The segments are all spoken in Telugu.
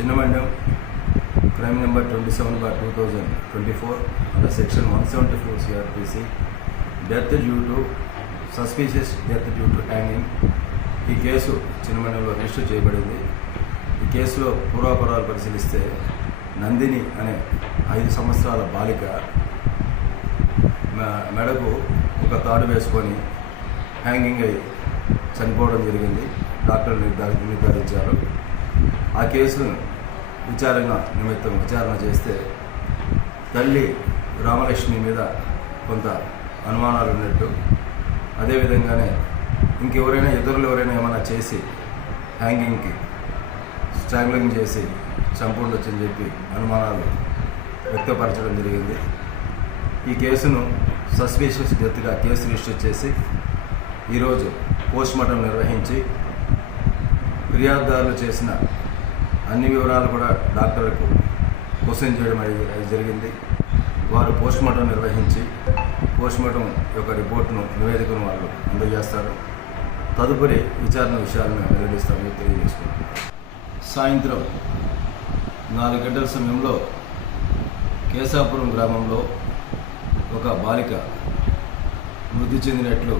చిన్న crime number twenty seven bar two thousand twenty four under section one seventy four CRPC death due to suspicious death due to hanging ఈ కేసు చిన్నమండంలో రిజిస్టర్ చేయబడింది ఈ కేసులో పూర్వాపరాలు పరిశీలిస్తే నందిని అనే ఐదు సంవత్సరాల బాలిక మెడకు ఒక తాడు వేసుకొని హ్యాంగింగ్ అయ్యి చనిపోవడం జరిగింది డాక్టర్లు నిర్ధారించారు ఆ కేసును విచారణ నిమిత్తం విచారణ చేస్తే తల్లి రామలక్ష్మి మీద కొంత అనుమానాలు ఉన్నట్టు అదేవిధంగానే ఇంకెవరైనా ఇతరులు ఎవరైనా ఏమైనా చేసి హ్యాంగింగ్కి స్ట్రాంగ్లింగ్ చేసి చంపుండొచ్చని చెప్పి అనుమానాలు వ్యక్తపరచడం జరిగింది ఈ కేసును సస్పీషియస్ డెత్గా కేసు రిజిస్టర్ చేసి ఈరోజు పోస్ట్మార్టం నిర్వహించి ఫిర్యాదుదారులు చేసిన అన్ని వివరాలు కూడా డాక్టర్లకు క్వశ్చన్ చేయడం జరిగింది వారు పోస్ట్మార్టం నిర్వహించి పోస్ట్మార్టం యొక్క రిపోర్టును నివేదికను వాళ్ళు అందజేస్తారు తదుపరి విచారణ విషయాలను వెల్లడిస్తామని తెలియజేసుకుంటాం సాయంత్రం నాలుగు గంటల సమయంలో కేశాపురం గ్రామంలో ఒక బాలిక మృతి చెందినట్లు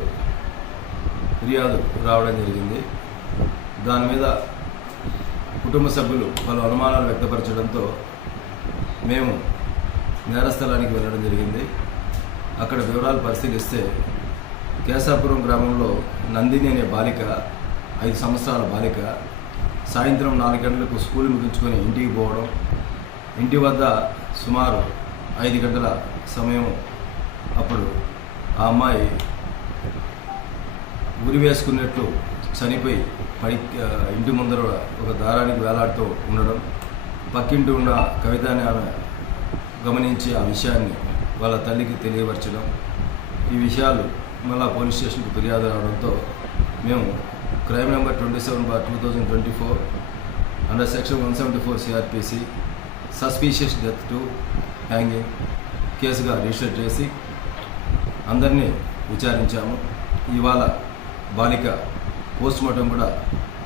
ఫిర్యాదు రావడం జరిగింది దాని మీద కుటుంబ సభ్యులు పలు అనుమానాలు వ్యక్తపరచడంతో మేము నేరస్థలానికి వెళ్ళడం జరిగింది అక్కడ వివరాలు పరిశీలిస్తే కేశాపురం గ్రామంలో నందిని అనే బాలిక ఐదు సంవత్సరాల బాలిక సాయంత్రం నాలుగు గంటలకు స్కూల్ ముగించుకొని ఇంటికి పోవడం ఇంటి వద్ద సుమారు ఐదు గంటల సమయం అప్పుడు ఆ అమ్మాయి ఉరి వేసుకున్నట్లు చనిపోయి పై ఇంటి ముందర ఒక దారానికి వేలాడుతూ ఉండడం పక్కింటి ఉన్న కవితని ఆమె గమనించి ఆ విషయాన్ని వాళ్ళ తల్లికి తెలియపరచడం ఈ విషయాలు మళ్ళా పోలీస్ స్టేషన్కి ఫిర్యాదు రావడంతో మేము crime number twenty seven bar two thousand twenty four under section one seventy four CRPC suspicious death to hanging కేసుగా register చేసి అందరినీ విచారించాము ఇవాళ బాలిక పోస్ట్మార్టం కూడా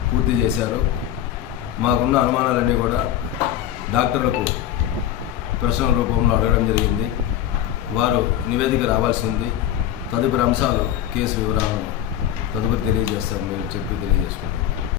పూర్తి చేశారు మాకున్న అనుమానాలన్నీ కూడా డాక్టర్లకు ప్రశ్నల రూపంలో అడగడం జరిగింది వారు నివేదిక రావాల్సింది తదుపరి అంశాలు కేసు వివరాలను తదుపరి మీరు చెప్పి తెలియజేసుకుంటాం